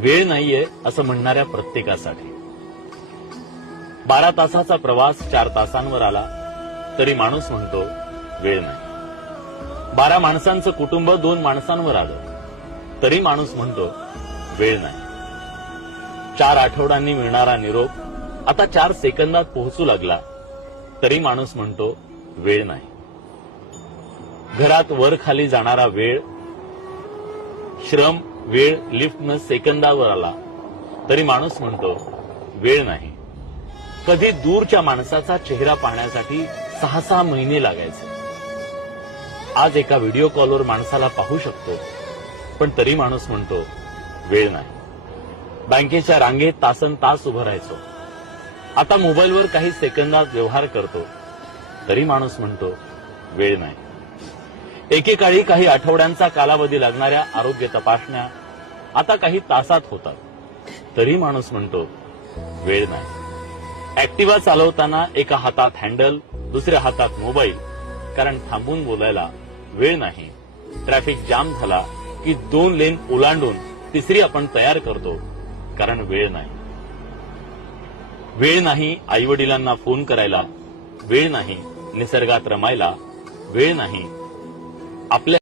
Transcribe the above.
वेळ नाहीये असं म्हणणाऱ्या प्रत्येकासाठी. बारा तासाचा प्रवास चार तासांवर आला तरी माणूस म्हणतो वेळ नाही. बारा माणसांचं कुटुंब दोन माणसांवर आलं तरी माणूस म्हणतो वेळ नाही. चार आठवड्यांनी मिळणारा निरोप आता चार सेकंदात पोहोचू लागला तरी माणूस म्हणतो वेळ नाही. घरात वर खाली जाणारा वेळ श्रम वेळ लिफ्टनं सेकंदावर आला. तरी माणूस म्हणतो वेळ नाही. कधी दूरच्या माणसाचा चेहरा पाहण्यासाठी सहा सहा महिने लागायचे. आज एका व्हिडिओ कॉलवर माणसाला पाहू शकतो पण तरी माणूस म्हणतो वेळ नाही. बँकेच्या रांगेत तासन तास उभं राहायचो. आता मोबाईलवर काही सेकंदात व्यवहार करतो तरी माणूस म्हणतो वेळ नाही. एकेकाळी काही आठवड्यांचा कालावधी लागणाऱ्या आरोग्य तपासण्या आता काही तासात होतात. तरी माणूस म्हणतो वेळ नाही. ऍक्टिव्हा चालवताना एका हातात हँडल दुसऱ्या हातात मोबाईल कारण थांबून बोलायला वेळ नाही. ट्रॅफिक जाम झाला की दोन लेन ओलांडून तिसरी आपण तयार करतो कारण वेळ नाही. वेळ नाही आई वडिलांना फोन करायला वेळ नाही निसर्गात रमायला वेळ नाही. आपल्या